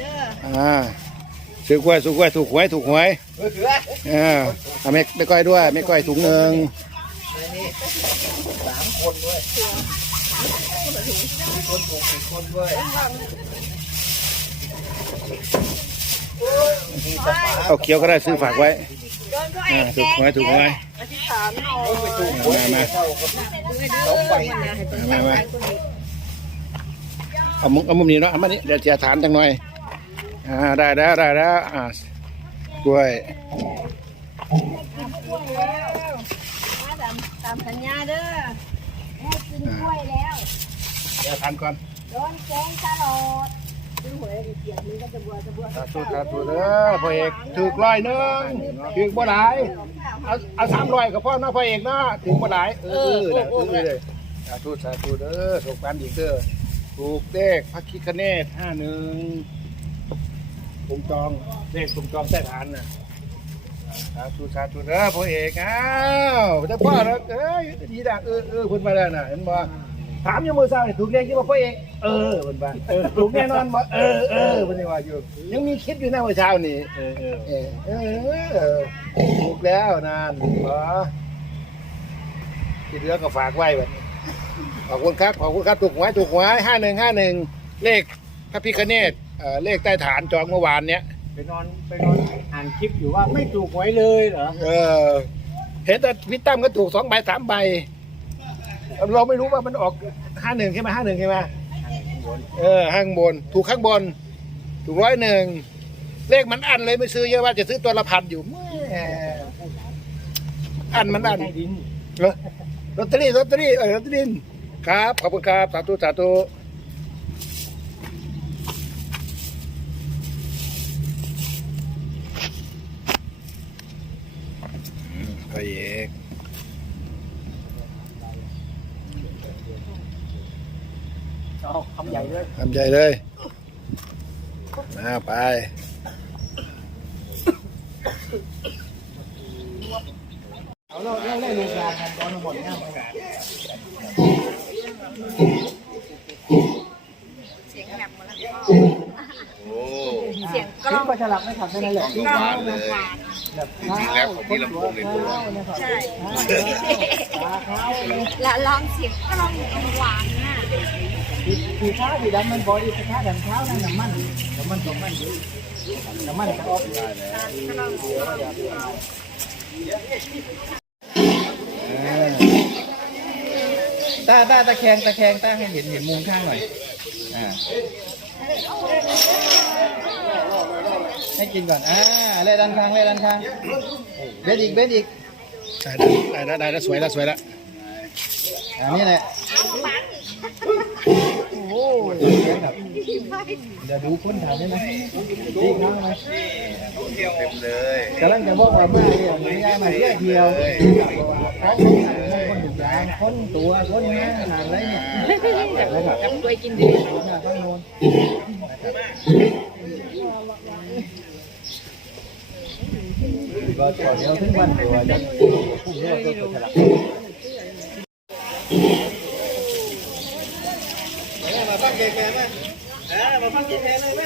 เด้ออ่าซื้อกล้วยซื้อกล้วยถูกหวยถูกหวยเออถือไว้อ่าเอาไม่ไม่ก้อยด้วยไม่ก้อยถุงหนึ่งนี่สามคนด้วยมีคนถูกอีกคนด้วยเอาเคี้ยวก็ได้ซื้อฝากไว้โดนก็เออ่างถูกหวยถูกหวยอธิษฐานเอาไปถูกหวยมามาเท่ากับสองใบมามาเอามุมเอามุมนี้เนาะเอามานี่เดี๋ยวจะฐานจังหน่อย อ่าได้แล้วได้แล้วอ่ากล้วยตามตามสัญญาเด้อแม่กินกล้วยแล้วเดี๋ยวทานก่อนโดนแกงตลอดซื้อหวยเกียรมึงก็จะบัวจะบัวสาธุสาธุเด้อพ่อเอกถูกร้อยหนึงถูกบ่หลายเอาเอาสามร้อยกับพ่อเนาะพ่อเอกเนาะถูกบ่หลายเออเออเออเออเลยสาธุสาธุเด้อถูกกันอีกเด้อถูกเลขพระคิคเนตห้าหนึ่ง คุมจองเลขคุมจองใต้ฐานน่ะสาธุสาธุเด้อพ่อเอกอ้าวจ้าพ่อแล้วเอ้ยดีดักเออเออเพุ่นมาแล้วน่ะเห็นบ่ถามยังมือเศร้านี่ถูกเลขที่ว่าพ่อเอกเออเพุ่นว่าเออถูกแน่นอนบ่เออเออเพุ่นนี่ว่าอยู่ ยังมีคิดอยู่นะเมื่อเช้านี่เออเออเออเออถูกแล้วนานเหรอที่เหลือก็ฝากไว้แบบนี้ขอบคุณครับขอบคุณครับถูกหวยถูกหวยห้าหนึ่งห้าหนึ่งเลขพระพิคเนต เอ่อเลขใต้ฐานจองเมื่อวานเนี้ยไปนอนไปนอนอ่านคลิปอยู่ว่าไม่ถูกหวยเลยเหรอเออเห็นแต่พี่ตั้มก็ถูกสองใบสามใบ เราไม่รู้ว่ามันออกห้าหนึ่งใช่ไหมห้าหนึ่งใช่ไหมเออข้างบน ถูกข้างบน ถูกร้อยหนึ่งเลขมันอันเลยไม่ซื้อเยอะว่าจะซื้อตัวละพันอยู่แม่อันมันอัน ใต้ดิน เหรอลอตเตอรี่ลอตเตอรี่เออลอตเตอรี่ครับ ขอบคุณครับ สาธุ สาธุ อืมพระเอกเอาคำใหญ่เลยทำใจเลยมาไป เอาเราเราเล่นลูกงานกันตอนหมดเนี่ยเสียงแหบหมดแล้ว โอ้เสียงกคลิล้ปองก็จะหลับไม่ขับแค่นั้นแหละกล้องหวานแบบ จริงๆแล้วเขามีลำโพงในตัวใช่ตาขาวลองเสียงกล้องหวานน่ะสีขาวสีดำมันบอดี้สีขาวดำขาวนั่นน้ำมันน้ำมันของมันอยู่น้ำมันจะออกได้เลยตาตาตะแคงตะแคงตาให้เห็นเห็นมุมข้างหน่อยอ่า ให้กินก่อน อ่าเล่ด้านข้างเล่ด้านข้าง เบ็ดอีก เบ็ดอีก ได้แล้วได้แล้วได้แล้วสวยแล้วสวยแล้วอันนี้แหละโอ้ยเดี๋ยวดูคนถามได้ไหมดีครั้งไหมเต็มเลยกำลังจะบอกว่าเมื่อเดียวนี้มาเที่ยวเดียวเขาคนถูกยางคนตัวคนนี้ขนาดไรเนี่ยนะครับจับกล้วยกินดีน้าต้องโน่น ก็ต่อเนื่องถึงวันเดียวจะพรุ่งนี้เราจะไปฉลองมาฟังเกมไหมมาฟังเกมไหม